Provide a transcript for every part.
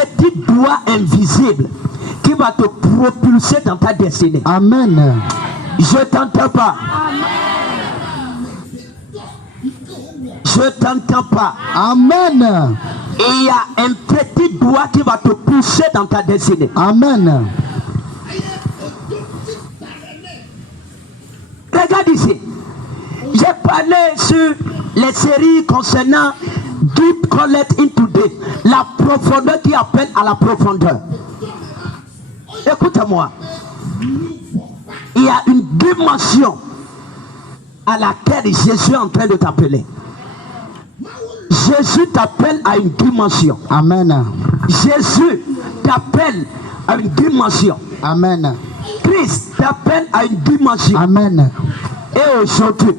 petit doigt invisible qui va te propulser dans ta destinée. Amen. Je t'entends pas. Je t'entends pas. Amen. Il y a un petit doigt qui va te pousser dans ta destinée. Amen. Regarde ici. J'ai parlé sur les séries concernant Deep Collect into Deep. La profondeur qui appelle à la profondeur. Écoute-moi. Il y a une dimension à laquelle Jésus est en train de t'appeler. Jésus t'appelle à une dimension. Amen. Jésus t'appelle à une dimension. Amen. Christ t'appelle à une dimension. Amen. Et aujourd'hui,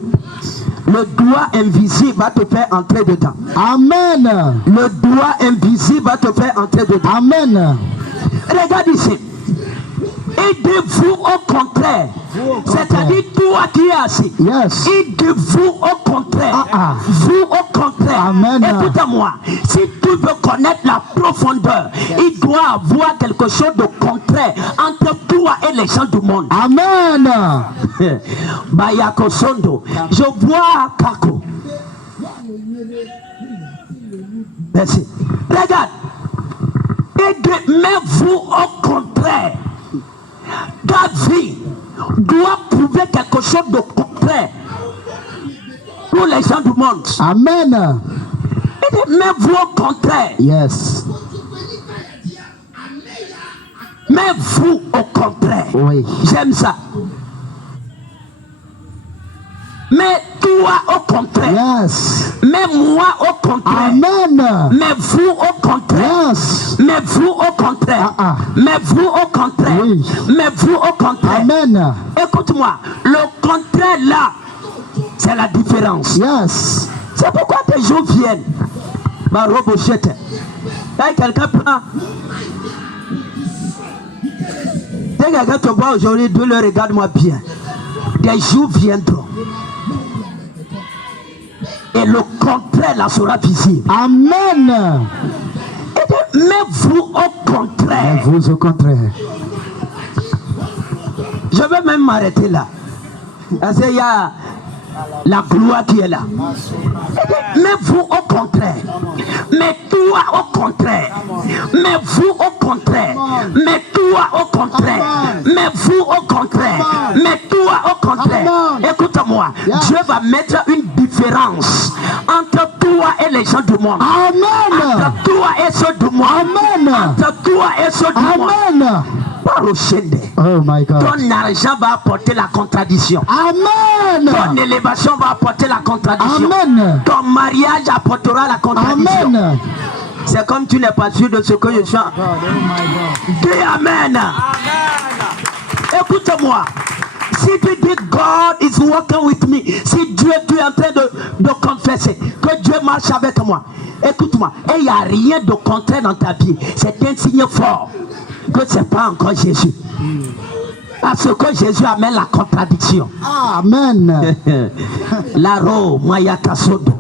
le doigt invisible va te faire entrer dedans. Amen. Le doigt invisible va te faire entrer dedans. Amen. Regarde ici. Aidez-vous au contraire. C'est-à-dire toi qui es assis. Yes. Aidez-vous au contraire. Vous au contraire. Amen. Écoute-moi. Si tu veux connaître la profondeur, il doit avoir quelque chose de contraire entre toi et les gens du monde. Amen. Bayako Sondo. Je vois Kako. Merci. Regarde. Aidez-vous au contraire. Ta vie doit prouver quelque chose de contraire pour les gens du monde. Amen. Aidez-vous au contraire. Yes. Mais vous au contraire. Oui. J'aime ça. Mais toi au contraire. Yes. Mais moi au contraire. Amen. Mais vous au contraire. Yes. Mais vous au contraire. Mais vous au contraire. Oui. Mais vous au contraire. Amen. Écoute-moi, le contraire là, c'est la différence. Yes. C'est pourquoi tes jours viennent. Ma robe jette. Là, quelqu'un prend. Dès que quelqu'un te voit aujourd'hui, Dieu le regarde-moi bien. Des jours viendront. Et le contraire là sera visible. Amen. Mais vous au contraire. Vous au contraire. Je vais même m'arrêter là. Parce qu'il y a la gloire qui est là. Mais vous au contraire. Mais toi au contraire. Mais vous au contraire. Mais toi au contraire. Mais vous au contraire. Mais toi au contraire. Écoute-moi. Dieu va mettre une différence entre toi et les gens du monde. Amen. Entre toi et ceux du monde. Amen. Entre toi et ceux du monde. Amen. Oh my God. Ton argent va apporter la contradiction. Amen. Ton élévation va apporter la contradiction. Amen. Ton mariage apportera la contradiction. Amen. C'est comme tu n'es pas sûr de ce que je suis. Dis Amen. Écoute-moi. Si tu dis God is working with me, si Dieu, tu es en train de confesser que Dieu marche avec moi, écoute-moi, et il n'y a rien de contraire dans ta vie. C'est un signe fort que ce n'est pas encore Jésus. Parce que Jésus amène la contradiction. Amen. Laro, Mayaka Sodo,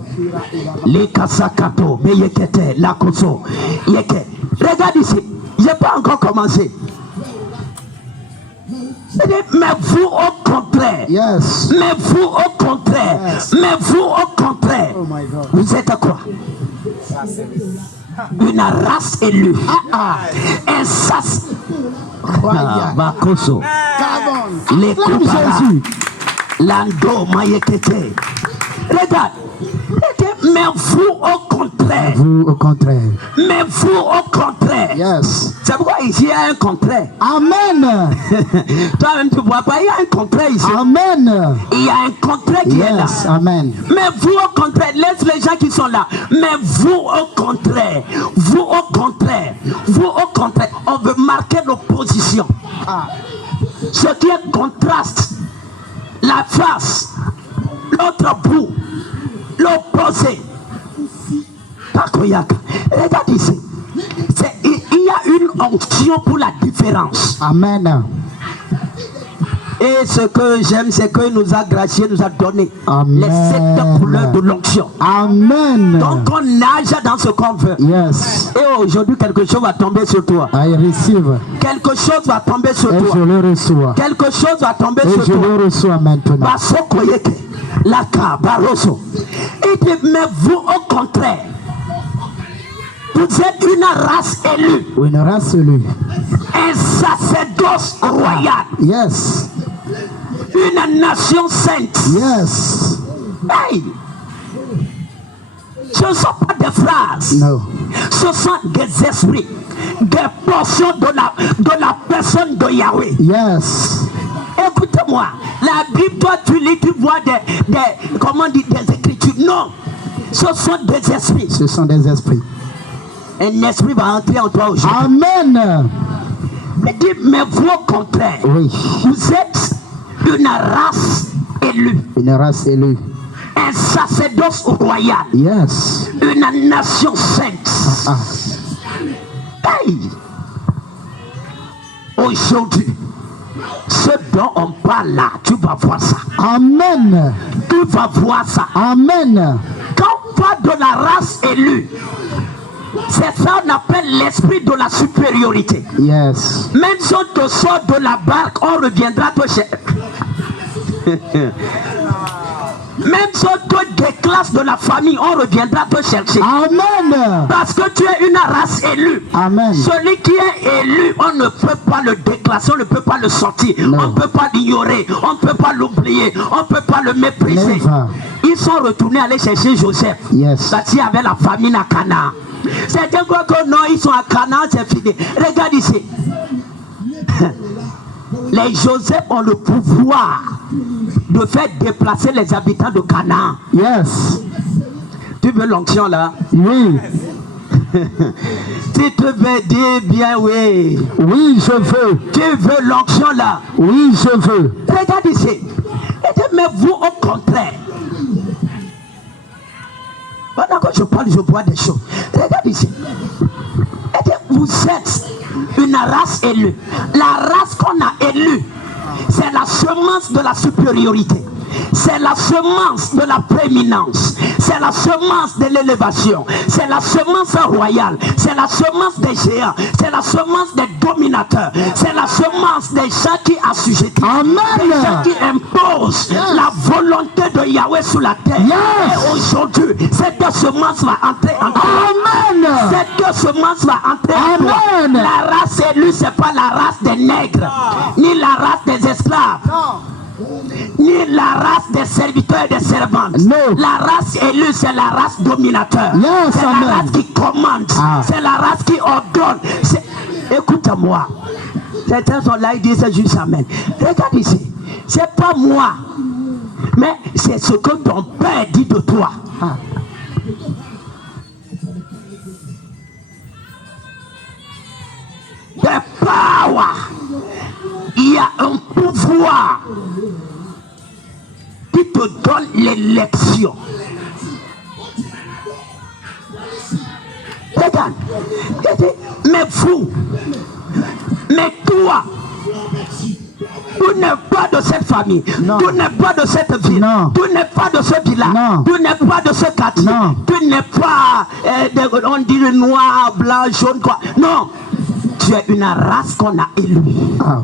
les Kasakato, Meyekete, Lakoso, Yeke. Regarde ici, je n'ai pas encore commencé. Mais vous au contraire. Yes. Mais vous au contraire. Yes. Mais vous au contraire. Oh my God. Vous êtes quoi? Une race élue. Un sas. Bakoso. Les Koubara. Lando Mayekete. Regarde. Mais vous au contraire. Vous au contraire. Mais vous au contraire. Yes. C'est pourquoi ici il y a un contraire. Amen. Toi-même tu vois pas, il y a un contraire ici. Amen. Il y a un contraire qui est là. Amen. Mais vous au contraire, laisse les gens qui sont là. Mais vous au contraire. Vous au contraire. Vous au contraire. On veut marquer l'opposition. Ce qui est contraste. La face. L'autre bout. L'opposé. Takoyaka. Regarde ici. Il y a une onction pour la différence. Amen. Et ce que j'aime, c'est qu'il nous a gracié, nous a donné Amen. les 7 couleurs de l'onction. Amen. Donc on nage dans ce qu'on veut. Yes. Et aujourd'hui, quelque chose va tomber sur toi. I receive. Quelque chose va tomber sur Et toi. je le reçois. Quelque chose va tomber Et sur je toi. le reçois maintenant. Basoko yeke, laka, baroso. Il dit, mais vous, au contraire, vous êtes une race élue, Une race élue. un sacerdoce royal, Yes. une nation sainte. Yes. Hey! Ce ne sont pas des phrases, No. ce sont des esprits, des portions de la personne de Yahweh. Yes. Écoutez-moi, la Bible, toi tu lis, tu vois comment dire, des écritures. Non, ce sont des esprits. Ce sont des esprits. Un esprit va entrer en toi aujourd'hui. Amen. Il dit, mais vous au contraire, Oui. vous êtes une race élue, Une race élue. un sacerdoce royal, Yes. une nation sainte. Ah. Hey! Aujourd'hui, ce dont on parle là, tu vas voir ça. Amen. Tu vas voir ça. Amen. Quand on parle de la race élue, c'est ça qu'on appelle l'esprit de la supériorité. Yes. Même si on te sort de la barque, on reviendra te chercher. Même si on te déclasse de la famille, on reviendra te chercher. Amen. Parce que tu es une race élue. Amen. Celui qui est élu, on ne peut pas le déclasser, on ne peut pas le sortir, Non. on ne peut pas l'ignorer, on ne peut pas l'oublier, on ne peut pas le mépriser. Never. Ils sont retournés aller chercher Joseph. Yes. Parce qu'il y avait la famine à Canaan. Certains croient que non, ils sont à Canaan, c'est fini. Regarde ici. Les Joseph ont le pouvoir de faire déplacer les habitants de Canaan. Yes. Tu veux l'onction là? Oui. Tu te veux dire bien oui. Oui, je veux. Tu veux l'onction là? Oui, je veux. Regarde ici. Et dit, mais vous au contraire. Pendant que je parle, je vois des choses. Regarde ici. Et dit, vous êtes une race élue. La race qu'on a élue, c'est la semence de la supériorité. C'est la semence de la prééminence. C'est la semence de l'élévation. C'est la semence royale. C'est la semence des géants. C'est la semence des dominateurs. C'est la semence des gens qui assujettissent. Amen. Des gens qui imposent la volonté de Yahweh sur la terre. Yes. Et aujourd'hui, cette semence va entrer en toi. Amen. Cette semence va entrer en toi. Amen. La race élue, c'est pas la race des nègres, ni la race des esclaves. Ni la race des serviteurs et des servantes. No. La race élue, c'est la race dominateur. Yes, c'est amen. la race qui commande. Ah. C'est la race qui ordonne. Écoute-moi. Certains sont là, ils disent juste amen. Regarde ici. C'est pas moi. Mais c'est ce que ton père dit de toi. Ah. The power. Il y a un pouvoir qui te donne l'élection. Regarde, mais vous, mais toi, tu n'es pas de cette famille, Non. tu n'es pas de cette ville, Non. tu n'es pas de ce village, Non. tu n'es pas de ce quartier, Non. tu n'es pas, on dit le noir, blanc, jaune, quoi. Non, tu es une race qu'on a élue. Ah.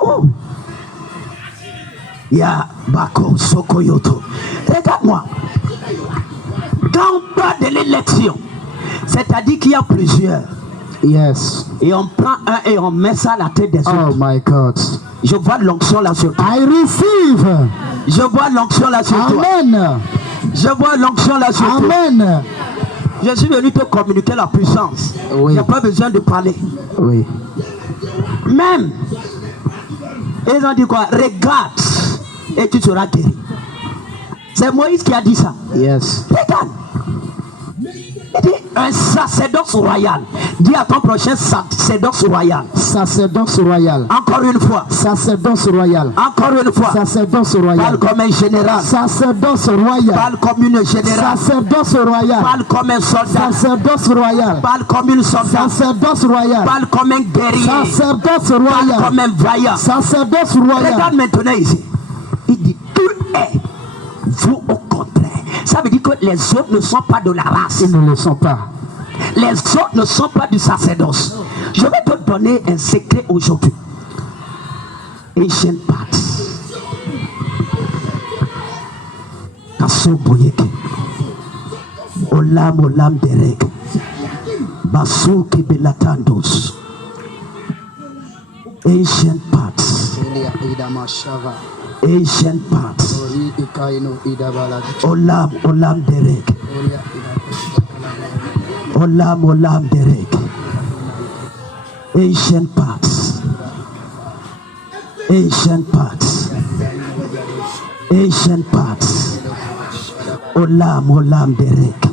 Oh. Ya Bako Sokoyoto. Regarde-moi. Quand on parle de l'élection, c'est-à-dire qu'il y a plusieurs. Yes. Et on prend un et on met ça à la tête des Oh autres. my God. Je vois l'onction là sur toi. I receive. Je vois l'onction là sur toi. Amen. Je vois l'onction là sur toi. Amen. Je suis venu te communiquer la puissance. Oui. Il n'y a pas besoin de parler. Oui. Même. Ils ont dit quoi? Regarde et tu seras guéri. C'est Moïse qui a dit ça. Yes. Regarde. Il dit un sacerdoce royal. Dis à ton prochain sacerdoce royal. Sacerdoce royal. Encore une fois. Sacerdoce royal. Encore une fois. Sacerdoce Parle royal. comme un général. Sacerdoce royal. Parle comme une générale. Sacerdoce royal. Parle comme un soldat. Sacerdoce royal. Parle comme une soldat. Sacerdoce royal. Parle comme un guerrier. Sacerdoce Parle royal. comme un vaillant. Sacerdoce royal. Regarde maintenant ici. Il dit tout est vous au contraire. Ça veut dire que les autres ne sont pas de la race. Ils ne le sont pas. Les autres ne sont pas du sacerdoce. Je vais te donner un secret aujourd'hui. Ancient path. Kaso boyeke. Olam derek. Basu kibelatandos. Ancient path. Ancient path. Olam derek. Olam derek. Ancient paths. Ancient paths. Ancient paths. Olam derek.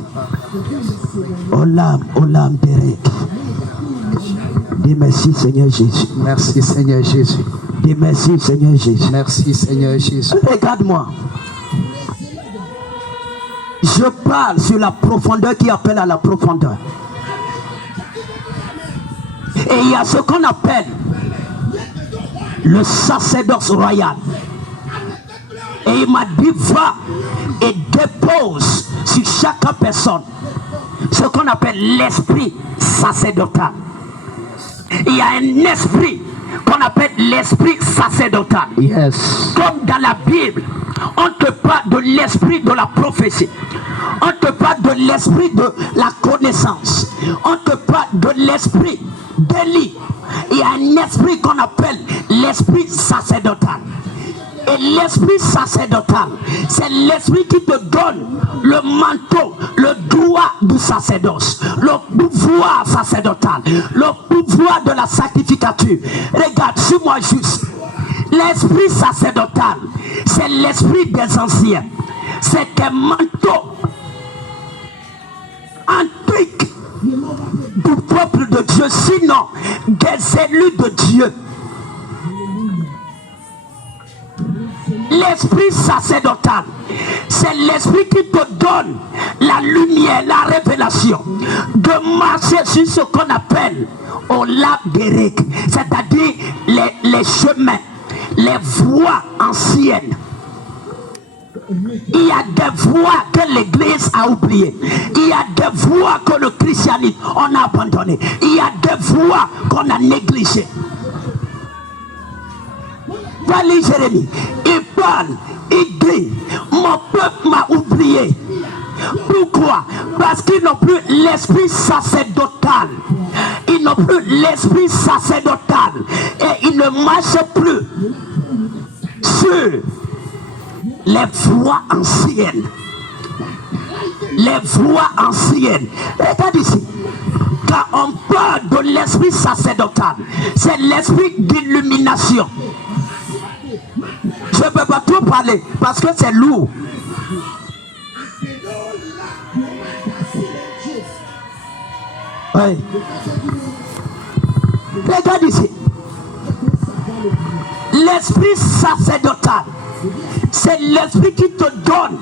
Olam derek. Dis merci Seigneur Jésus. Merci Seigneur Jésus. Dis merci Seigneur Jésus. Merci Seigneur Jésus. Regarde-moi. Je parle sur la profondeur qui appelle à la profondeur. Et il y a ce qu'on appelle le sacerdoce royal. Et il m'a dit, va et dépose sur chaque personne ce qu'on appelle l'esprit sacerdotal. Il y a un esprit qu'on appelle l'esprit sacerdotal. Yes. Comme dans la Bible, on te parle de l'esprit de la prophétie. On te parle de l'esprit de la connaissance. On te parle de l'esprit d'Élie. Il y a un esprit qu'on appelle l'esprit sacerdotal. Et l'esprit sacerdotal, c'est l'esprit qui te donne le manteau, le droit du sacerdoce, le pouvoir sacerdotal, le pouvoir de la sacrificature. Regarde, suis-moi juste. L'esprit sacerdotal, c'est l'esprit des anciens. C'est un manteau antique du peuple de Dieu, sinon des élus de Dieu. L'esprit sacerdotal, c'est l'esprit qui te donne la lumière, la révélation de marcher sur ce qu'on appelle au lac d'Éric, c'est-à-dire les chemins, les voies anciennes. Il y a des voies que l'Église a oubliées. Il y a des voies que le christianisme on a abandonnées. Il y a des voies qu'on a négligées. Allez Jérémie, il parle, il dit, mon peuple m'a oublié. Pourquoi? Parce qu'ils n'ont plus l'esprit sacerdotal. Ils n'ont plus l'esprit sacerdotal. Et ils ne marchent plus sur les voies anciennes. Les voies anciennes. Regarde ici. Quand on parle de l'esprit sacerdotal, c'est l'esprit d'illumination. Je ne peux pas trop parler parce que c'est lourd. Oui. Regarde ici. L'esprit sacerdotal, c'est l'esprit qui te donne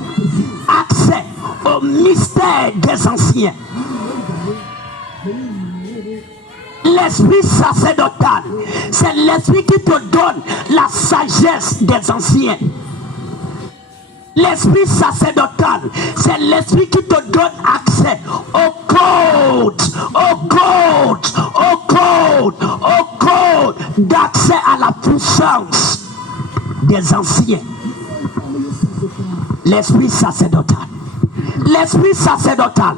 accès au mystère des anciens. L'esprit sacerdotal, c'est l'esprit qui te donne la sagesse des anciens. L'esprit sacerdotal, c'est l'esprit qui te donne accès au code d'accès à la puissance des anciens. L'esprit sacerdotal. L'esprit sacerdotal,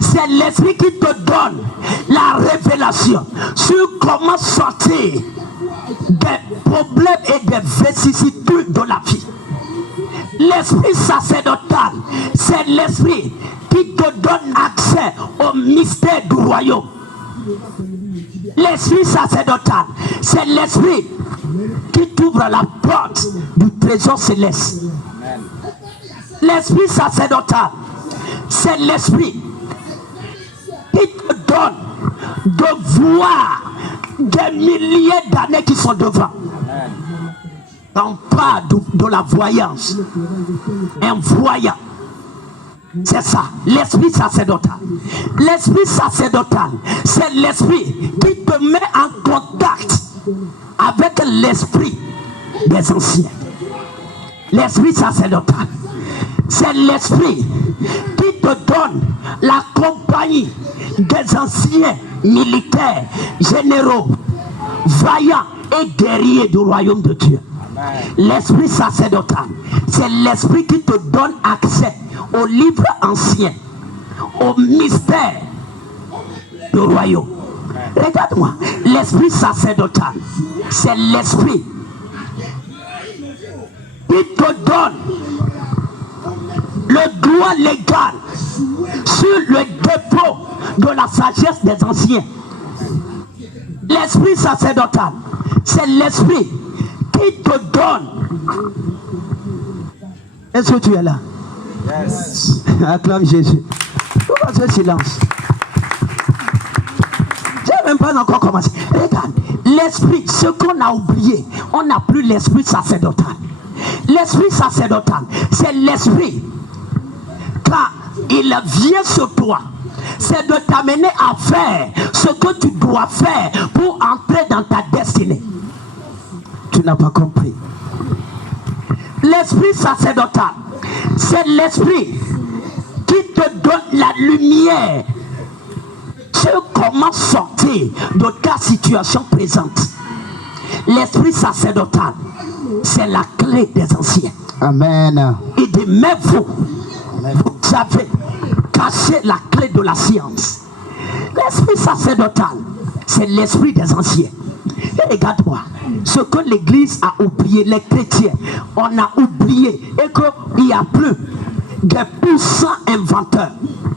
c'est l'esprit qui te donne la révélation sur comment sortir des problèmes et des vicissitudes de la vie. L'esprit sacerdotal, c'est l'esprit qui te donne accès au mystère du royaume. L'esprit sacerdotal, c'est l'esprit qui t'ouvre la porte du trésor céleste. L'esprit sacerdotal, c'est l'esprit qui te donne de voir des milliers d'années qui sont devant. On parle de la voyance. Un voyant. C'est ça, l'esprit sacerdotal. L'esprit sacerdotal, c'est l'esprit qui te met en contact avec l'esprit des anciens. L'esprit sacerdotal, c'est l'esprit qui te donne la compagnie des anciens militaires, généraux, vaillants et guerriers du royaume de Dieu. L'esprit sacerdotal, c'est l'esprit qui te donne accès aux livres anciens, au mystère du royaume. Regarde-moi, l'esprit sacerdotal, c'est l'esprit qui te donne le droit légal sur le dépôt de la sagesse des anciens. L'esprit sacerdotal, c'est l'esprit qui te donne. Est-ce que tu es là? Yes. Acclame Jésus. Pourquoi ce silence? Je n'ai même pas encore commencé. Regarde, l'esprit, ce qu'on a oublié, on n'a plus l'esprit sacerdotal. L'esprit sacerdotal, c'est l'esprit, quand il vient sur toi, c'est de t'amener à faire ce que tu dois faire pour entrer dans ta destinée. Tu n'as pas compris. L'esprit sacerdotal, c'est l'esprit qui te donne la lumière sur comment sortir de ta situation présente. L'esprit sacerdotal, c'est la clé des anciens. Amen. Il dit, mais vous avez caché la clé de la science. L'esprit sacerdotal, c'est l'esprit des anciens. Et regarde-moi, ce que l'église a oublié, les chrétiens, on a oublié, et qu'il n'y a plus de puissants inventeurs,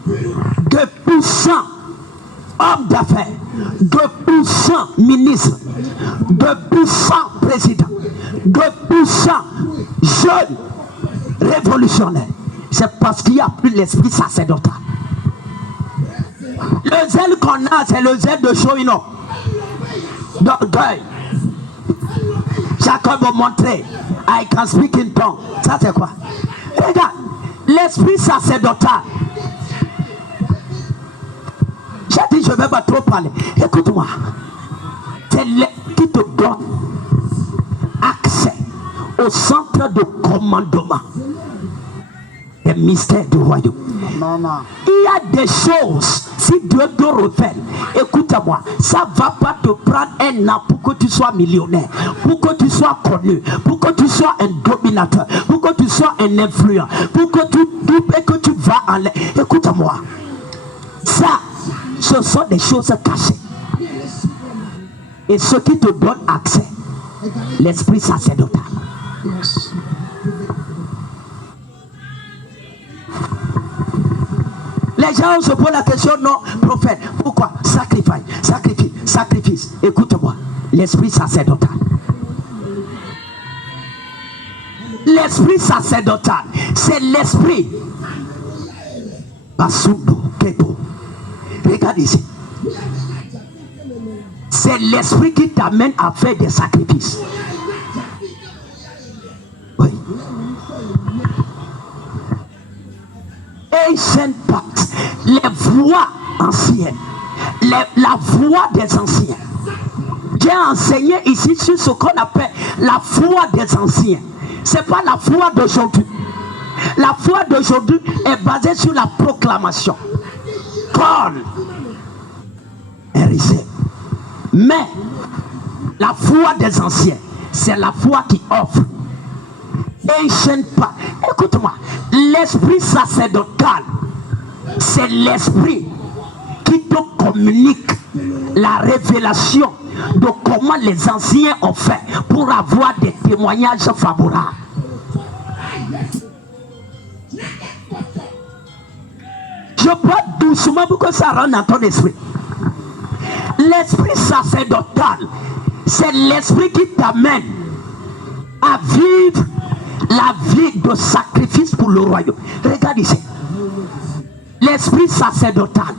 de puissants hommes d'affaires, de puissants ministres, de puissants présidents, de puissants jeunes révolutionnaires. C'est parce qu'il n'y a plus l'esprit sacerdotal. Le zèle qu'on a, c'est le zèle de Chouino, d'orgueil. Jacob va montrer, I can speak in tongues. Ça c'est quoi? Regarde, l'esprit sacerdotal. J'ai dit, je ne vais pas trop parler. Écoute-moi. C'est qui te donne accès au centre de commandement des mystères du royaume. Il y a des choses, si Dieu te révèle, écoute-moi, ça ne va pas te prendre un an pour que tu sois millionnaire, pour que tu sois connu, pour que tu sois un dominateur, pour que tu sois un influent, pour que tu vas en l'air. Écoute-moi, ça, ce sont des choses cachées. Et ce qui te donne accès, l'esprit sacerdotal. Les gens se posent la question, non, prophète, pourquoi? Sacrifice. Écoute-moi, l'esprit sacerdotal. L'esprit sacerdotal, c'est l'esprit. Basundo, Keto. Regarde ici. C'est l'esprit qui t'amène à faire des sacrifices. Oui. Ancient Pacts, les voies anciennes, la voie des anciens. J'ai enseigné ici sur ce qu'on appelle la foi des anciens. C'est pas la foi d'aujourd'hui. La foi d'aujourd'hui est basée sur la proclamation. Paul hérissé. Mais la foi des anciens, c'est la foi qui offre. Ancient Pacts. Écoute-moi, l'esprit sacerdotal, c'est l'esprit qui te communique la révélation de comment les anciens ont fait pour avoir des témoignages favorables. Je parle doucement pour que ça rentre dans ton esprit. L'esprit sacerdotal, c'est l'esprit qui t'amène à vivre la vie de sacrifice pour le royaume. Regarde ici. L'esprit sacerdotal.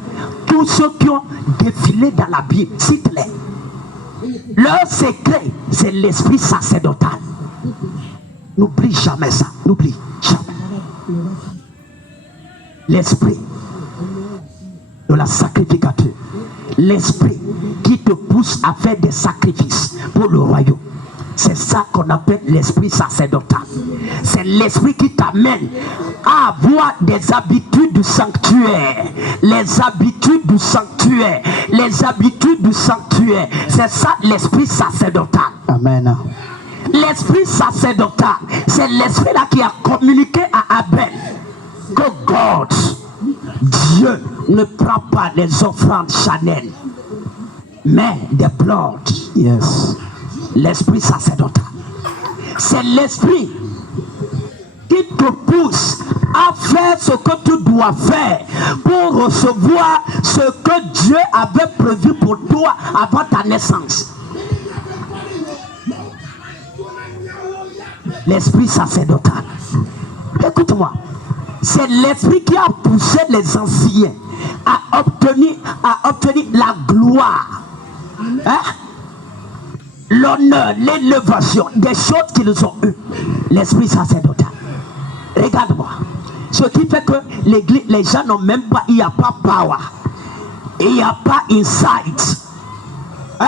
Tous ceux qui ont défilé dans la Bible, cite-les. Leur secret, c'est l'esprit sacerdotal. N'oublie jamais ça. N'oublie jamais. L'esprit de la sacrificature. L'esprit qui te pousse à faire des sacrifices pour le royaume. C'est ça qu'on appelle l'esprit sacerdotal. C'est l'esprit qui t'amène à avoir des habitudes du sanctuaire. Les habitudes du sanctuaire. Les habitudes du sanctuaire. C'est ça l'esprit sacerdotal. Amen. L'esprit sacerdotal, c'est l'esprit là qui a communiqué à Abel que Dieu ne prend pas les offrandes charnelles, mais des blood. Yes. L'esprit sacerdotal, c'est l'esprit qui te pousse à faire ce que tu dois faire pour recevoir ce que Dieu avait prévu pour toi avant ta naissance. L'esprit sacerdotal. Écoute-moi, c'est l'esprit qui a poussé les anciens à obtenir la gloire, hein? L'honneur, l'élévation, des choses qu'ils ont eues. L'esprit sacerdotal. Regarde-moi. Ce qui fait que l'église, les gens n'ont même pas, il n'y a pas power, il n'y a pas insight, hein?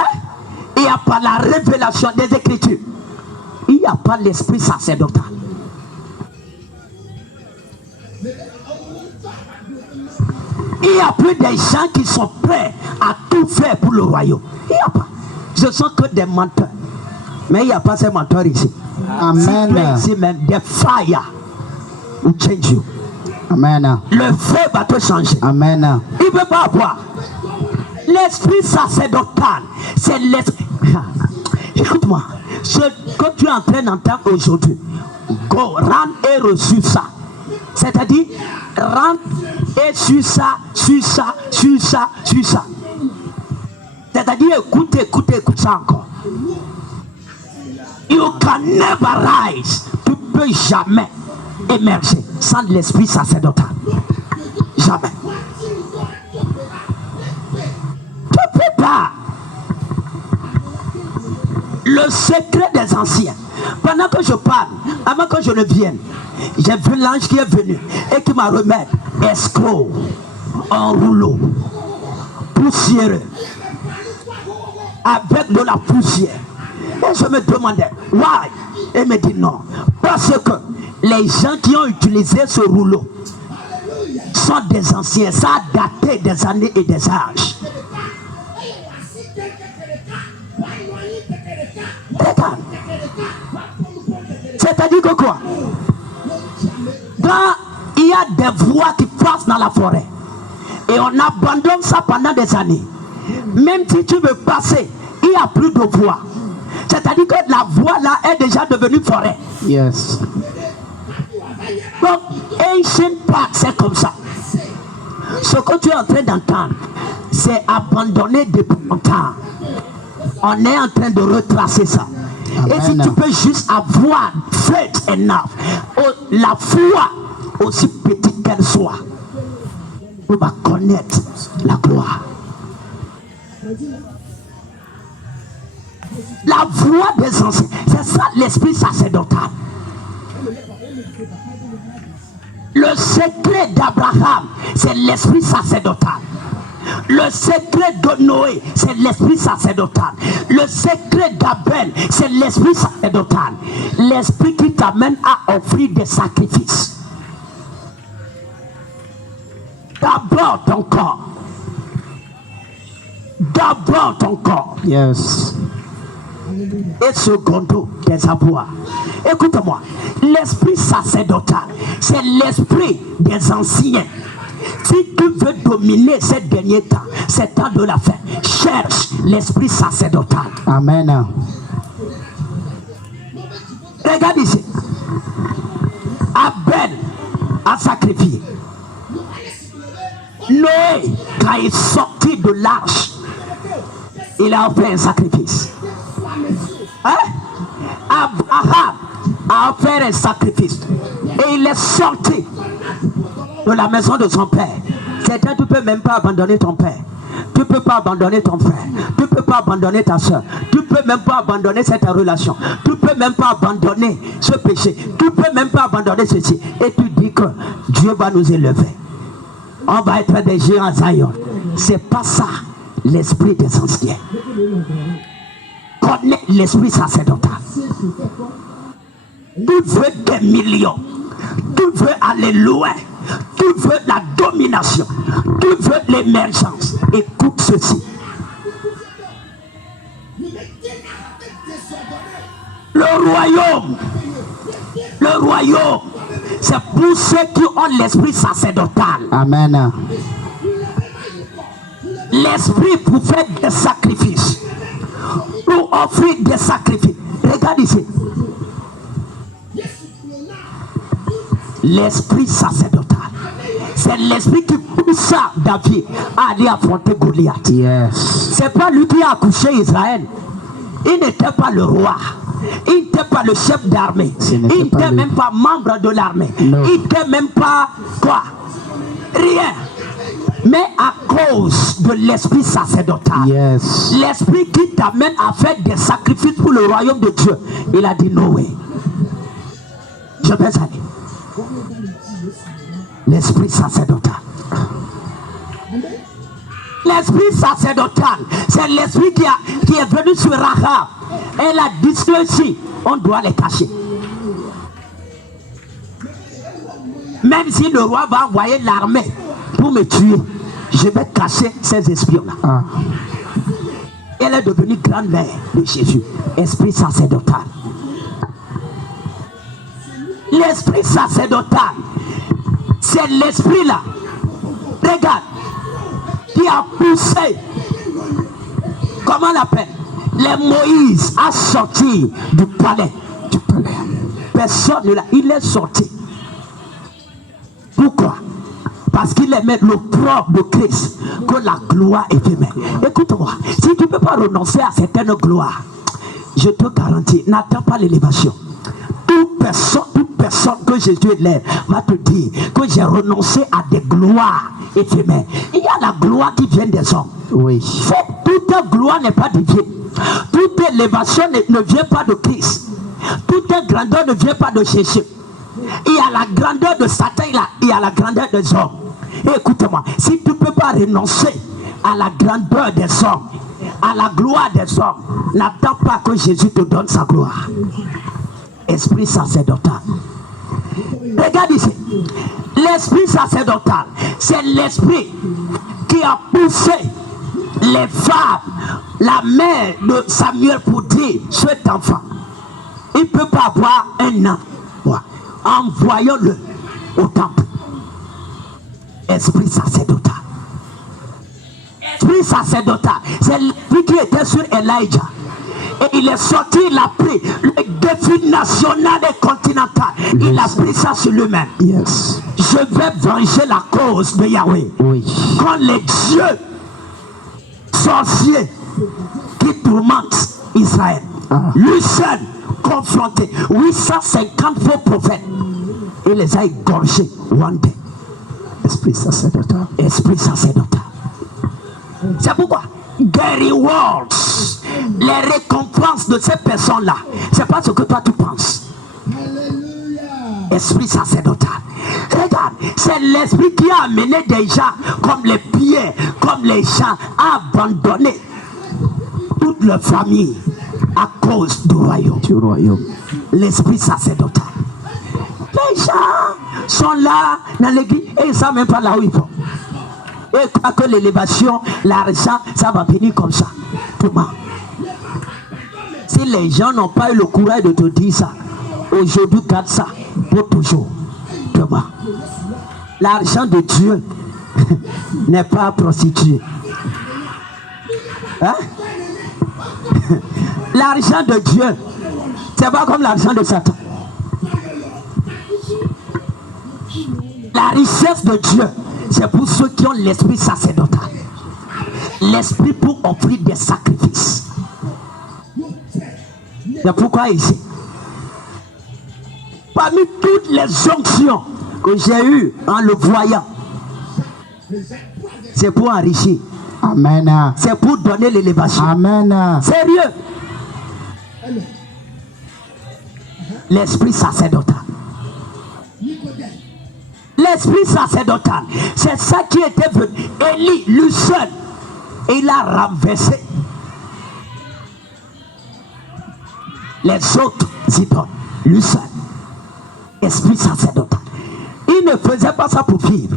Il n'y a pas la révélation des Écritures. Il n'y a pas l'esprit sacerdotal. Il n'y a plus des gens qui sont prêts à tout faire pour le royaume. Il n'y a pas. Ce sont que des menteurs. Mais il n'y a pas ces menteurs ici. Amen. Ici même, des fire will change you. Amen. Le feu va te changer. Amen. Il ne peut pas avoir. L'esprit sacerdotal, c'est l'esprit. Écoute-moi. Ce que tu es en train d'entendre aujourd'hui, go, rentre et reçu ça. C'est-à-dire, rentre et sur ça, sur ça, sur ça, sur ça. C'est-à-dire, écoute ça encore. You can never rise. Tu ne peux jamais émerger sans l'esprit sacerdotal. Jamais. Tu ne peux pas. Le secret des anciens. Pendant que je parle, avant que je ne vienne, j'ai vu l'ange qui est venu et qui m'a remis escroc en rouleau, poussiéreux, avec de la poussière. Et je me demandais, why? Et il me dit non. Parce que les gens qui ont utilisé ce rouleau sont des anciens. Ça a daté des années et des âges. Regarde. C'est-à-dire que quoi? Quand il y a des voies qui passent dans la forêt et on abandonne ça pendant des années, même si tu veux passer, il n'y a plus de voie. C'est-à-dire que la voie là est déjà devenue forêt. Yes. Donc, Ancient Park, c'est comme ça. Ce que tu es en train d'entendre, c'est abandonné depuis longtemps. On est en train de retracer ça. Amen. Et si tu peux juste avoir faith enough, la foi, aussi petite qu'elle soit, on va connaître la gloire. La voix des anciens, c'est ça l'esprit sacerdotal. Le secret d'Abraham, c'est l'esprit sacerdotal. Le secret de Noé, c'est l'esprit sacerdotal. Le secret d'Abel, c'est l'esprit sacerdotal. L'esprit qui t'amène à offrir des sacrifices. D'abord ton corps. D'abord ton corps. Yes. Et secondo tes avoirs. Écoute-moi, l'esprit sacerdotal, c'est l'esprit des anciens. Si tu veux dominer ces derniers temps, ces temps de la fin, cherche l'esprit sacerdotal. Amen. Regarde ici. Abel a sacrifié. Noé, quand il est sorti de l'arche, il a offert un sacrifice. Hein? Abraham a offert un sacrifice. Et il est sorti de la maison de son père Certains, tu ne peux même pas abandonner ton père. Tu ne peux pas abandonner ton frère. Tu ne peux pas abandonner ta soeur. Tu ne peux même pas abandonner cette relation. Tu ne peux même pas abandonner ce péché. Tu ne peux même pas abandonner ceci. Et tu dis que Dieu va nous élever. On va être des géants à Zion. C'est pas ça l'esprit des anciens. Connais l'esprit sacerdotal. Tu veux des millions. Tu veux aller loin. Tu veux la domination. Tu veux l'émergence. Écoute ceci. Le royaume, c'est pour ceux qui ont l'esprit sacerdotal. Amen. L'esprit pour faire des sacrifices. Pour offrir des sacrifices. Regarde ici. L'esprit sacerdotal. C'est l'esprit qui poussa David à aller affronter Goliath. Yes. C'est pas lui qui a accouché Israël. Il n'était pas le roi. Il n'était pas le chef d'armée. Il n'était même pas membre de l'armée. Il n'était même pas quoi? Rien. Mais à cause de l'esprit sacerdotal, yes, l'esprit qui t'amène à faire des sacrifices pour le royaume de Dieu, il a dit no way. Je vais aller. L'esprit sacerdotal. L'esprit sacerdotal, c'est l'esprit qui est venu sur Rahab. Elle a dit ceci, on doit les cacher. Même si le roi va envoyer l'armée pour me tuer, je vais cacher ces espions-là. Elle est devenue grand-mère de Jésus. Esprit sacerdotal. L'esprit sacerdotal, c'est l'esprit-là. Regarde, qui a poussé, comment on l'appelle, les Moïse à sortir du palais. Personne ne l'a, il est sorti. Pourquoi? Parce qu'il aimait le propre de Christ, que la gloire éphémère. Écoute-moi, si tu ne peux pas renoncer à certaines gloires, je te garantis, n'attends pas l'élévation. Toute personne que Jésus élève va te dire que j'ai renoncé à des gloires éphémères. Il y a la gloire qui vient des hommes. Oui. Toute gloire n'est pas divine. Toute élévation ne vient pas de Christ. Toute grandeur ne vient pas de Jésus. Il y a la grandeur de Satan, il y a la grandeur des hommes. Écoute-moi, si tu ne peux pas renoncer à la grandeur des hommes, à la gloire des hommes, n'attends pas que Jésus te donne sa gloire. Esprit sacerdotal. Regarde ici. L'esprit sacerdotal, c'est l'esprit qui a poussé les femmes, la mère de Samuel, pour dire cet enfant, il ne peut pas avoir un an. Envoyons-le au temple. Esprit sacerdotal. Esprit sacerdotal, c'est l'esprit qui était sur Elijah. Et il est sorti, il a pris le défi national et continental. Yes. Il a pris ça sur lui-même. Yes. Je vais venger la cause de Yahweh. Oui. Quand les dieux sorciers qui tourmentent Israël, lui seul confronté, 850 faux prophètes, il les a égorgés one day. Esprit sacerdotal. Esprit sacerdotal. C'est pourquoi des rewards, les récompenses de ces personnes-là, c'est pas ce que toi tu penses. Esprit sacerdotal. Regarde, c'est l'esprit qui a amené des gens comme les Pierre, comme les gens à abandonner toute leur famille à cause du royaume. L'esprit sacerdotal. Les gens sont là dans l'église et ils ne savent même pas là où ils vont. Et croient que l'élévation, l'argent, ça va venir comme ça. Comment? Si les gens n'ont pas eu le courage de te dire ça, aujourd'hui garde ça pour toujours. Comment? L'argent de Dieu n'est pas prostitué. Hein? L'argent de Dieu, c'est pas comme l'argent de Satan. La richesse de Dieu, c'est pour ceux qui ont l'esprit sacerdotal. L'esprit pour offrir des sacrifices. C'est pourquoi ici, parmi toutes les onctions que j'ai eues en le voyant, C'est pour enrichir. Amen. C'est pour donner l'élévation. Amen. Sérieux. L'esprit sacerdotal. L'esprit sacerdotal. C'est ça qui était venu. Élie, lui seul, il a renversé les autres idoles. Lui seul. Esprit sacerdotal. Il ne faisait pas ça pour vivre.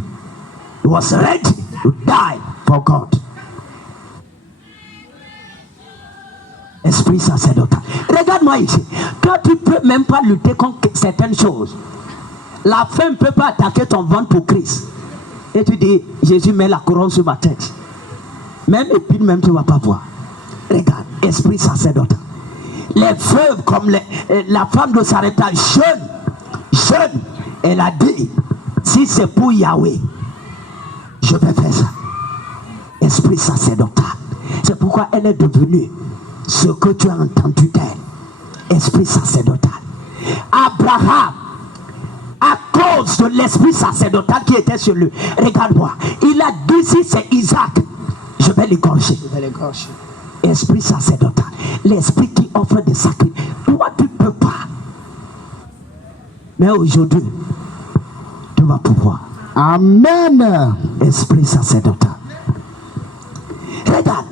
He was ready to die for God. Esprit sacerdotal. Regarde-moi ici. Toi, tu ne peux même pas lutter contre certaines choses. La faim ne peut pas attaquer ton ventre pour Christ. Et tu dis, Jésus met la couronne sur ma tête. Même épine, même tu ne vas pas voir. Regarde, esprit sacerdotal. Les veuves comme la femme de Sarepta, jeune, elle a dit, si c'est pour Yahweh, je vais faire ça. Esprit sacerdotal. C'est pourquoi elle est devenue ce que tu as entendu d'elle. Esprit sacerdotal. Abraham, à cause de l'esprit sacerdotal qui était sur lui, regarde-moi, il a dit si c'est Isaac, je vais l'égorger. Esprit sacerdotal. L'esprit qui offre des sacrifices. Toi, tu ne peux pas. Mais aujourd'hui, tu vas pouvoir. Amen. Esprit sacerdotal. Regarde,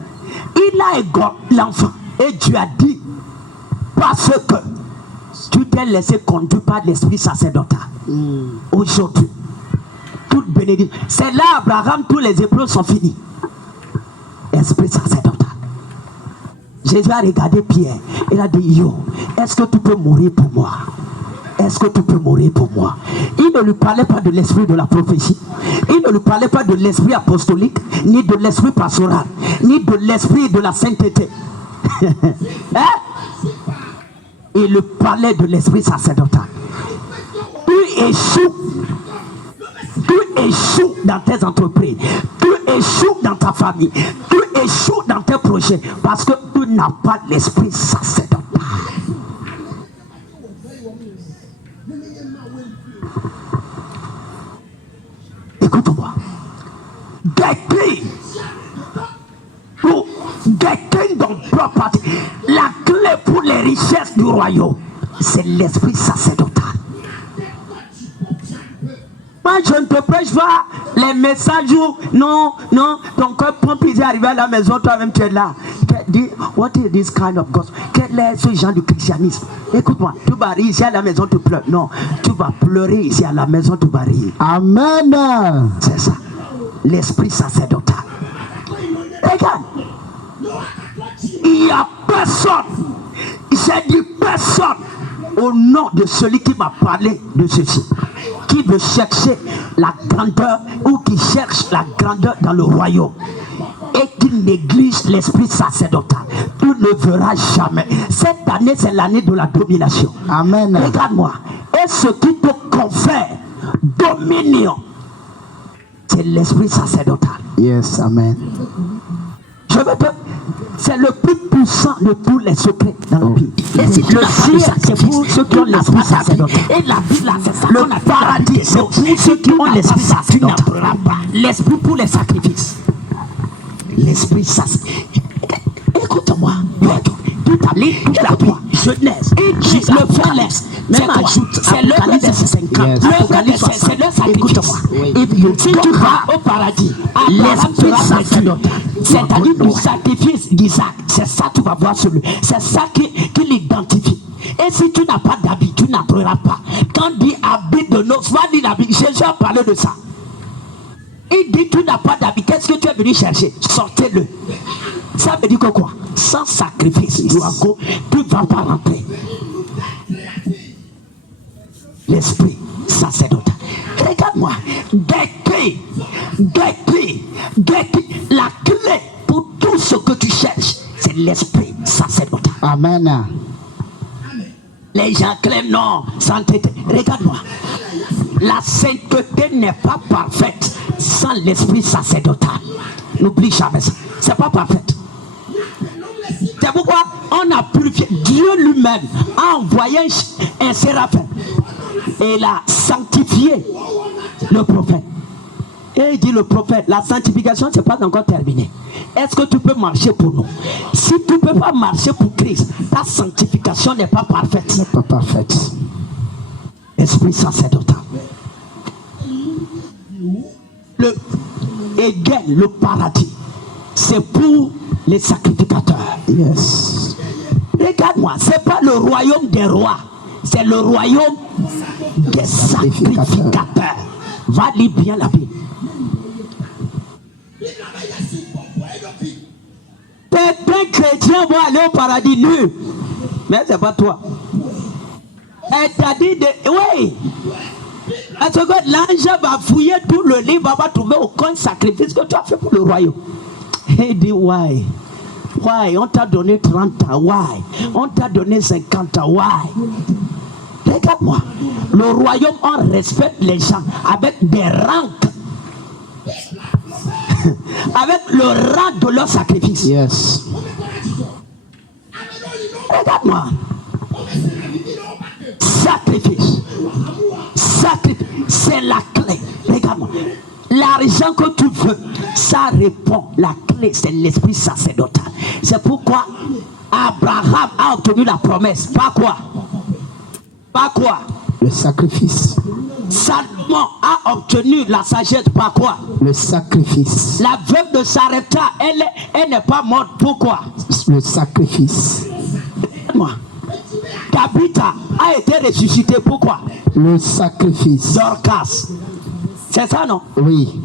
il a égorgé l'enfant. Et Dieu a dit, parce que tu t'es laissé conduire par l'esprit sacerdotal. Aujourd'hui, toute bénédiction. C'est là, Abraham, tous les épreuves sont finis. Esprit sacerdotal. Jésus a regardé Pierre. Il a dit, yo, est-ce que tu peux mourir pour moi? Est-ce que tu peux mourir pour moi? Il ne lui parlait pas de l'esprit de la prophétie. Il ne lui parlait pas de l'esprit apostolique, ni de l'esprit pastoral, ni de l'esprit de la sainteté. Hein? Il lui parlait de l'esprit sacerdotal. Tu échoues dans tes entreprises. Tu échoues dans ta famille. Tu échoues dans tes projets parce que tu n'as pas l'esprit sacerdotal. Écoute-moi. Getting dans property. La clé pour les richesses du royaume, c'est l'esprit sacerdotal. Moi, je ne te prêche pas les messages où non, ton cœur pompe, il est arrivé à la maison, toi-même tu es là. What is this kind of gospel? Quel est ce genre de christianisme? Écoute-moi, tu vas rire ici à la maison, tu pleures. Non, tu vas pleurer ici à la maison, tu vas rire. Amen. C'est ça, l'esprit sacerdotal. Regarde, il n'y a personne, j'ai dit personne, au nom de celui qui m'a parlé de ceci, qui veut chercher la grandeur ou qui cherche la grandeur dans le royaume et qui néglige l'esprit sacerdotal, tu ne verras jamais. Cette année, c'est l'année de la domination. Amen. Regarde-moi. Et ce qui te confère dominion, c'est l'esprit sacerdotal. Yes, amen. Je veux te... C'est le plus puissant de tous les secrets dans la Bible. Et si le ciel, c'est pour ceux qui ont l'esprit sacerdotal. Et la Bible, c'est ça. Le paradis, c'est pour ceux qui ont l'esprit sacerdotal. L'esprit pour les sacrifices. L'esprit sacerdotal. Écoute-moi. Tout à l'heure, toute la pluie, Genèse, le Félix, même ajoute, c'est l'œuvre des 50. C'est le sacrifice. Si tu vas au paradis, l'esprit sacerdotal, c'est-à-dire le sacrifice d'Isaac, c'est ça que tu vas voir sur lui. C'est ça qui l'identifie. Et si tu n'as pas d'habit, tu n'entreras pas. Quand on dit habit de noces, va dire l'habit. Jésus a parlé de ça. Il dit tu n'as pas d'habit. Qu'est-ce que tu es venu chercher? Sortez-le. Ça veut dire que quoi? Sans sacrifice, tu ne vas pas rentrer. L'esprit sacerdotal. Regarde-moi. La clé pour tout ce que tu cherches, c'est l'esprit sacerdotal. Amen. Les gens clament non, sainteté. Regarde-moi. La sainteté n'est pas parfaite sans l'esprit sacerdotal. N'oublie jamais ça. C'est pas parfaite. C'est pourquoi on a purifié. Dieu lui-même a envoyé un séraphin et il a sanctifié le prophète. Et il dit le prophète, la sanctification, c'est pas encore terminé. Est-ce que tu peux marcher pour nous? Si tu ne peux pas marcher pour Christ, ta sanctification n'est pas parfaite. N'est pas parfaite. Esprit sacerdotal. Le Éden, le paradis, c'est pour les sacrificateurs. Yes. Regarde-moi, c'est pas le royaume des rois, c'est le royaume des sacrificateurs. Va lire bien la Bible. Certains chrétiens vont aller au paradis nus, mais c'est pas toi. Elle t'a dit de... Oui. Parce que l'ange va fouiller tout le livre, va trouver aucun sacrifice que tu as fait pour le royaume. Et il dit, why? Why? On t'a donné 30 ans, why? On t'a donné 50 ans, why? Regarde-moi. Le royaume, on respecte les gens avec des rangs. Avec le rang de leur sacrifice. Yes. Regarde-moi. Sacrifice. Sacrifice. C'est la clé. Regarde-moi. L'argent que tu veux, ça répond. La clé, c'est l'esprit sacerdotal. C'est pourquoi Abraham a obtenu la promesse. Pas quoi? Pas quoi? Le sacrifice. Salomon a obtenu la sagesse. Par quoi? Le sacrifice. La veuve de Sarepta, elle n'est pas morte. Pourquoi? Le sacrifice. Moi. Tabitha a été ressuscité. Pourquoi? Le sacrifice. Dorcas. C'est ça, non? Oui.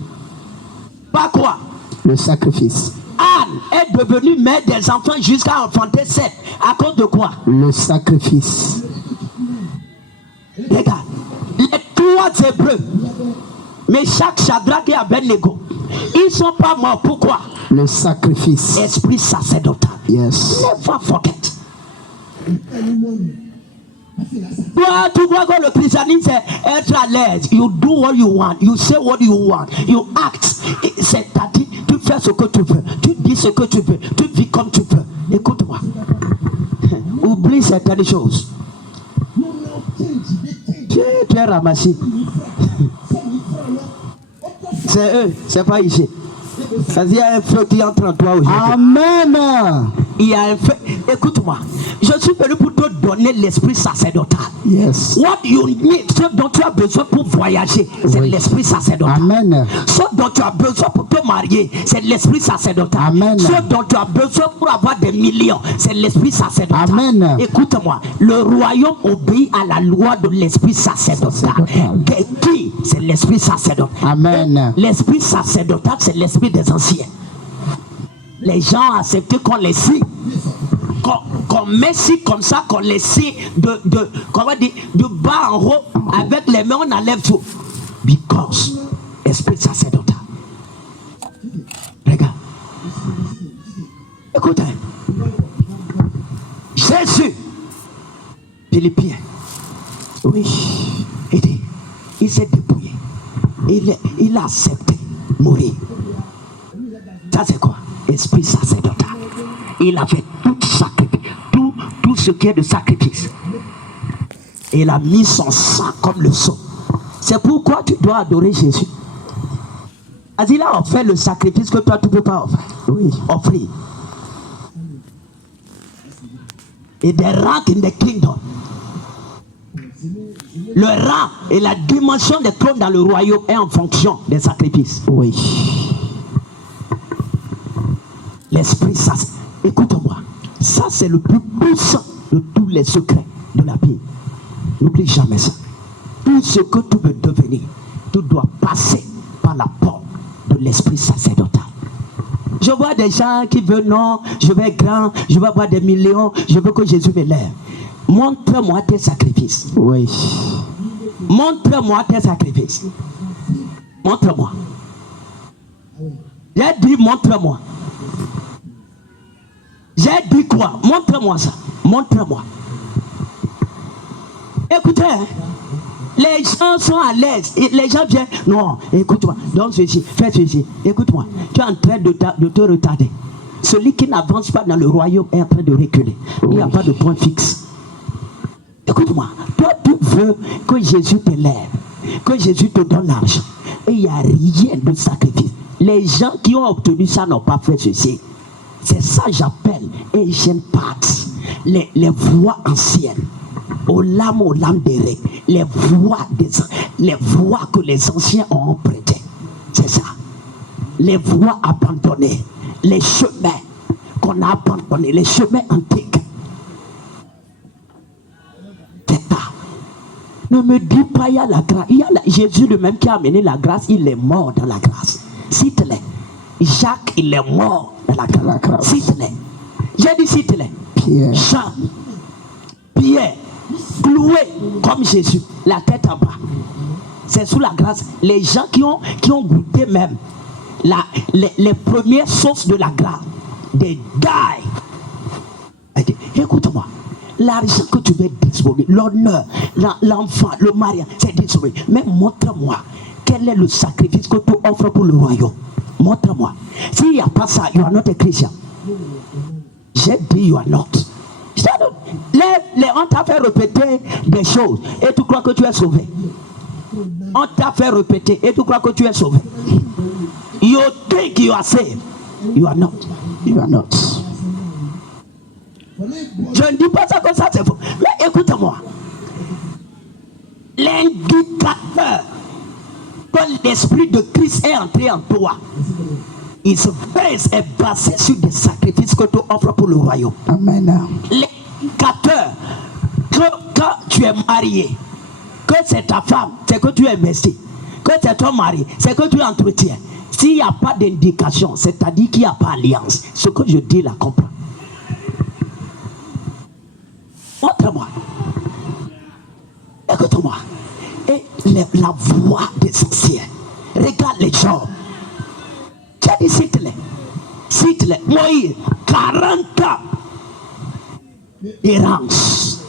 Pas quoi? Le sacrifice. Anne est devenue mère des enfants jusqu'à enfanter 7. À cause de quoi? Le sacrifice. Regarde. Les 3 Hébreux, Meshach, Shadrach et Abednego, ils ne sont pas morts. Pourquoi? Le sacrifice. Esprit sacerdotal. Yes. Never forget. Toi, tu vois que le christianisme c'est être à l'aise. You do what you want. You say what you want. You act. C'est-à-dire, tu fais ce que tu veux. Tu dis ce que tu veux. Tu vis comme tu veux. Écoute-moi. Oublie certaines choses. Tu es ramassé. C'est eux, c'est pas ici. Parce qu'il y a un feu qui entre en toi aujourd'hui. Amen. Il y a un feu. Écoute-moi. Je suis venu pour te donner l'esprit sacerdotal. Yes. What you need, ce dont tu as besoin pour voyager, c'est l'esprit sacerdotal. Amen. Ce dont tu as besoin pour te marier, c'est l'esprit sacerdotal. Amen. Ce dont tu as besoin pour avoir des millions, c'est l'esprit sacerdotal. Amen. Écoute-moi, le royaume obéit à la loi de l'esprit sacerdotal. Qui? C'est l'esprit sacerdotal. Amen. L'esprit sacerdotal, c'est l'esprit des anciens. Les gens ont accepté qu'on les signe. Qu'on met si comme ça, qu'on les signe de bas en haut, avec les mains, on enlève tout. Because, esprit sacerdotal. Regarde. Écoutez. Jésus, Philippiens. Oui. Il s'est dépouillé. Il a accepté mourir. Ça c'est quoi? Esprit sacerdotal. Il a fait tout ce qui est de sacrifice. Il a mis son sang comme le sceau. C'est pourquoi tu dois adorer Jésus. Il a offert le sacrifice que toi tu ne peux pas offrir. Oui, offrir. Et des rangs in the kingdom. Le rang et la dimension des trônes dans le royaume est en fonction des sacrifices. Oui. L'esprit, ça, écoute-moi, ça c'est le plus puissant de tous les secrets de la Bible. N'oublie jamais ça. Tout ce que tu veux devenir, tu dois passer par la porte de l'esprit sacerdotal. Je vois des gens qui veulent, non, je vais être grand, je vais avoir des millions, je veux que Jésus me lève. Montre-moi tes sacrifices. Oui. Montre-moi tes sacrifices. Montre-moi. J'ai dit montre-moi. J'ai dit quoi? Montre-moi ça. Montre-moi. Écoutez, les gens sont à l'aise. Les gens viennent. Non, écoute-moi. Donc ceci, fais ceci. Écoute-moi. Tu es en train de te retarder. Celui qui n'avance pas dans le royaume est en train de reculer. Il n'y a pas de point fixe. Écoute-moi. Toi, tu veux que Jésus te lève. Que Jésus te donne l'argent. Et il n'y a rien de sacrifice. Les gens qui ont obtenu ça n'ont pas fait ceci. C'est ça que j'appelle ancient paths. Les voies anciennes. Aux lames des règles. Les voies que les anciens ont empruntées. C'est ça. Les voies abandonnées. Les chemins qu'on a abandonnés. Les chemins antiques. C'est ça. Ne me dis pas il y a la grâce. Jésus le même qui a amené la grâce, il est mort dans la grâce. Cite-les. Jacques, il est mort dans la grâce. Cite-les. J'ai dit cite-les. Pierre. Jean, Pierre, cloué comme Jésus, la tête en bas. C'est sous la grâce. Les gens qui ont goûté même les premières sources de la grâce, des die. Écoute-moi. L'argent que tu veux disponible, l'honneur, l'enfant, le mariage, c'est disponible. Mais montre-moi quel est le sacrifice que tu offres pour le royaume. Montre-moi. S'il n'y a pas ça, you are not a Christian. J'ai dit you are not. On t'a fait répéter des choses et tu crois que tu es sauvé. On t'a fait répéter et tu crois que tu es sauvé. You think you are saved. You are not. You are not. Je ne dis pas ça comme ça, c'est faux. Mais écoute-moi. L'indicateur que l'esprit de Christ est entré en toi, il se base est basé sur des sacrifices que tu offres pour le royaume. Amen. L'indicateur que quand tu es marié, que c'est ta femme, c'est que tu es investi. Que c'est ton mari, c'est que tu entretiens. S'il n'y a pas d'indication, c'est-à-dire qu'il n'y a pas d'alliance. Ce que je dis là, comprends. Montre-moi. Écoute-moi. Et la voix des anciens. Regarde les gens. Tu as dit cite-les. Cite-les. Moïse, 40 ans d'errance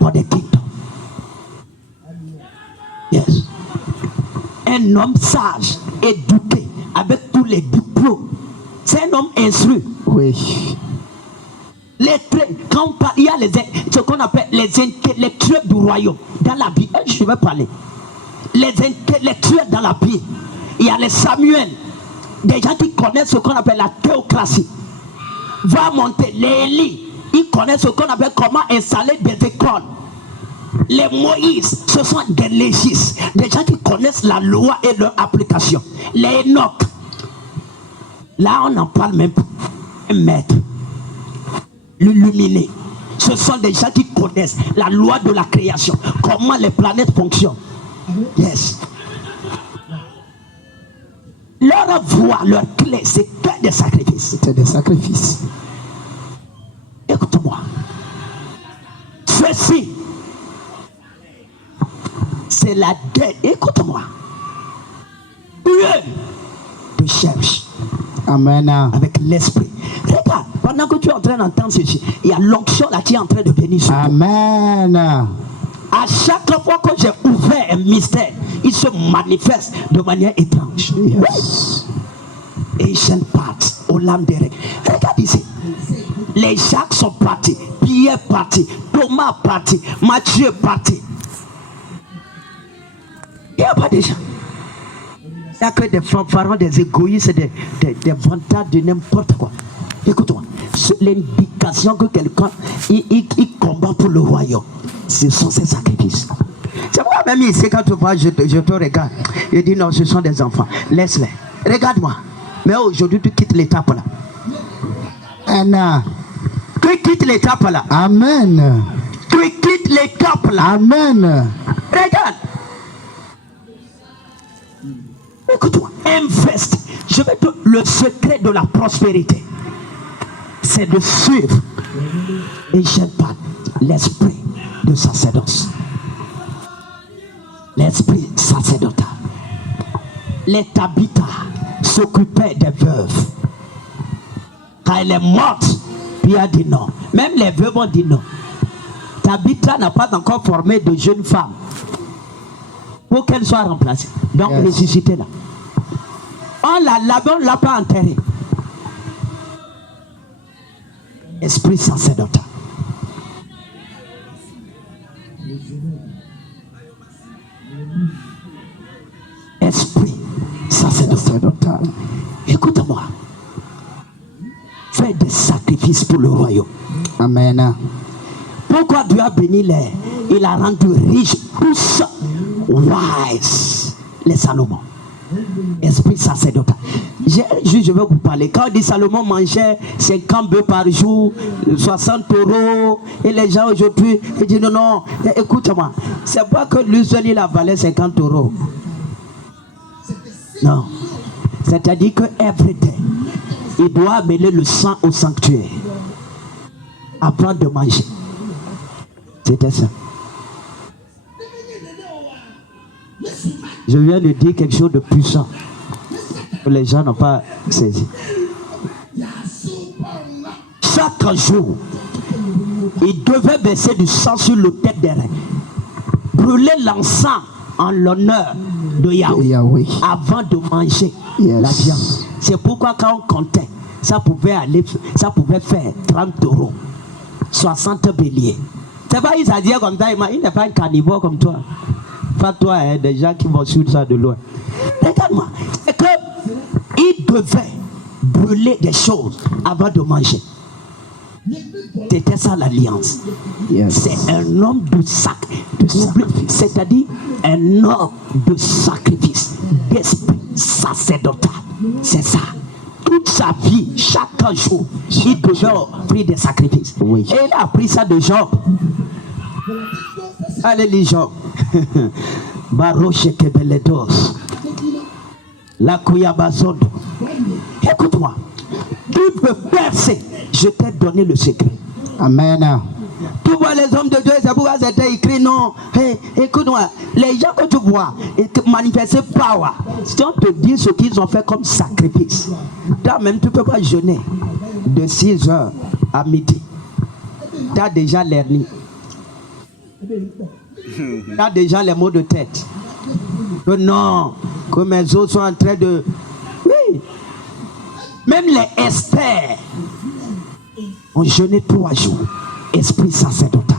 pour des kingdoms. Yes. Un homme sage, éduqué, avec tous les diplômes. C'est un homme instruit. Oui. Quand on parle, il y a ce qu'on appelle les intellectuels du royaume dans la Bible. Je vais parler. Les intellectuels dans la Bible. Il y a les Samuel, des gens qui connaissent ce qu'on appelle la théocratie. Va monter les Élie, ils connaissent ce qu'on appelle comment installer des écoles. Les Moïse, ce sont des légistes, des gens qui connaissent la loi et leur application. Les Enoch, là on n'en parle même pas. Un maître. L'illuminé, ce sont des gens qui connaissent la loi de la création, comment les planètes fonctionnent. Yes. Leur voix, leur clé, c'est que des sacrifices. C'est des sacrifices. Écoute-moi. Ceci, c'est la dette. Écoute-moi. Dieu te cherche. Amen. Avec l'esprit. Regarde, pendant que tu es en train d'entendre ceci, il y a l'onction là qui est en train de venir sur toi. Amen. À chaque fois que j'ai ouvert un mystère, il se manifeste de manière étrange. Yes. Ancient paths, aux lames des règles. Regarde ici. Les Jacques sont partis, Pierre parti, Thomas parti, Matthieu parti. Il n'y a pas de gens. Il n'y a que des fanfarons, des égoïstes, des vantards de n'importe quoi. Écoute-moi, l'indication que quelqu'un il combat pour le royaume, ce sont ses sacrifices. C'est moi même ici, quand tu vois, je te regarde. Je dis non, ce sont des enfants. Laisse-les. Regarde-moi. Mais aujourd'hui, tu quittes l'étape là. Anna. Tu quittes l'étape là. Amen. Tu quittes l'étape là. Amen. Regarde. Écoute-moi, investe. Je vais te le secret de la prospérité, c'est de suivre et j'aime pas l'esprit de sacerdoce, l'esprit sacerdotal. Les Tabitha s'occupaient des veuves. Quand elle est morte, Pierre a dit non. Même les veuves ont dit non. Tabitha n'a pas encore formé de jeunes femmes pour qu'elle soit remplacée. Donc ressuscitée là. On l'a lavé, on ne l'a pas enterré. Esprit sacerdotal. Écoute-moi. Fais des sacrifices pour le royaume. Amen. Pourquoi Dieu a béni il a rendu riche, tous wise, les Salomon. Esprit sacerdotal. Je vais vous parler. Quand on dit Salomon mangeait 50 bœufs par jour, 60 taureaux, et les gens aujourd'hui, ils disent non, écoute-moi, c'est pas que lui seul il avalait 50 taureaux. Non. C'est-à-dire que everyday, il doit amener le sang au sanctuaire avant de manger. C'était ça. Je viens de dire quelque chose de puissant que les gens n'ont pas saisi. Chaque jour, il devait verser du sang sur l'autel des reins, brûler l'encens en l'honneur de Yahweh avant de manger la viande. C'est pourquoi quand on comptait, ça pouvait faire 30 taureaux, 60 béliers. C'est pas il s'est dit comme ça, il n'est pas un carnivore comme toi. Pas toi, hein, des gens qui vont suivre ça de loin. Regarde-moi, c'est que il devait brûler des choses avant de manger. C'était ça l'alliance. C'est un homme de sacrifice. C'est-à-dire un homme de sacrifice, d'esprit sacerdotal. C'est ça. Toute sa vie, chaque jour, il devait offrir des sacrifices. Et il a appris ça de Job. Allez, les Job. Baroche Kebeledos. La Kouyabazondo. Écoute-moi. Tu peux percer. Je t'ai donné le secret. Amen. Tu vois les hommes de Dieu, c'est pourquoi c'était écrit non. Hey, écoute-moi, les gens que tu vois manifester power, si on te dit ce qu'ils ont fait comme sacrifice, toi-même tu ne peux pas jeûner de 6h à midi. Tu as déjà l'hernie. Tu as déjà les maux de tête. Que non, que mes os sont en train de... Oui. Même les Esther ont jeûné 3 jours. Esprit sacerdotal.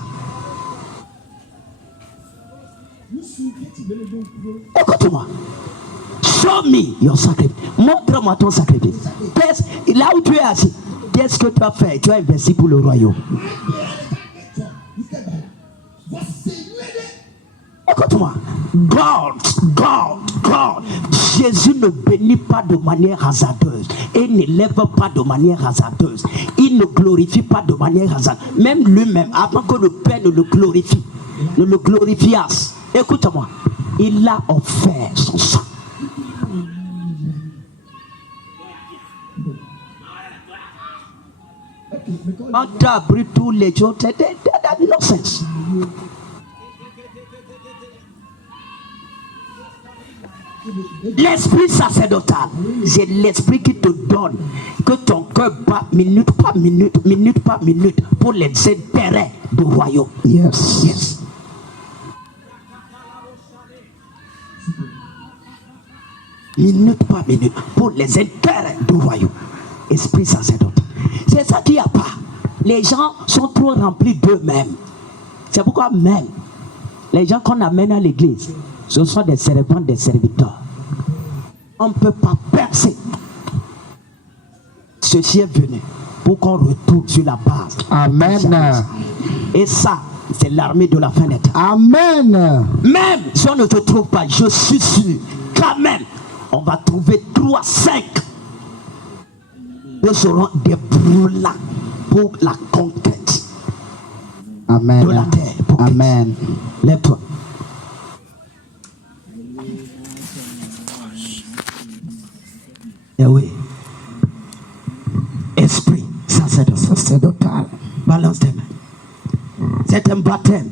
Écoute-moi. Show me your sacrifice. Montre-moi ton sacrifice. Là où tu es assis, qu'est-ce que tu as fait? Tu as investi pour le royaume. Écoute-moi. God. Jésus ne bénit pas de manière hasardeuse et ne lève pas de manière hasardeuse. Il ne glorifie pas de manière hasardeuse. Même lui-même, avant que le Père ne le glorifie, ne le glorifiasse. Écoute-moi, il a offert son sang. On t'a pris tous les jours, c'est nonsense. L'esprit sacerdotal, c'est l'esprit qui te donne que ton cœur bat minute par minute pour les intérêts du royaume. Yes. Minute par minute pour les intérêts du royaume. Esprit sacerdotal. C'est ça qu'il n'y a pas. Les gens sont trop remplis d'eux-mêmes. C'est pourquoi même les gens qu'on amène à l'église, ce sont des servants, des serviteurs. On ne peut pas percer. Ceci est venu pour qu'on retourne sur la base. Amen. Et ça, c'est l'armée de la fin des temps. Amen. Même si on ne te trouve pas, je suis sûr, quand même, on va trouver 3, 5. Nous serons des brûlants pour la conquête. Amen. De la terre. Amen. Lève-toi. Eh oui. Esprit sacerdotal. Balance tes mains. C'est un baptême.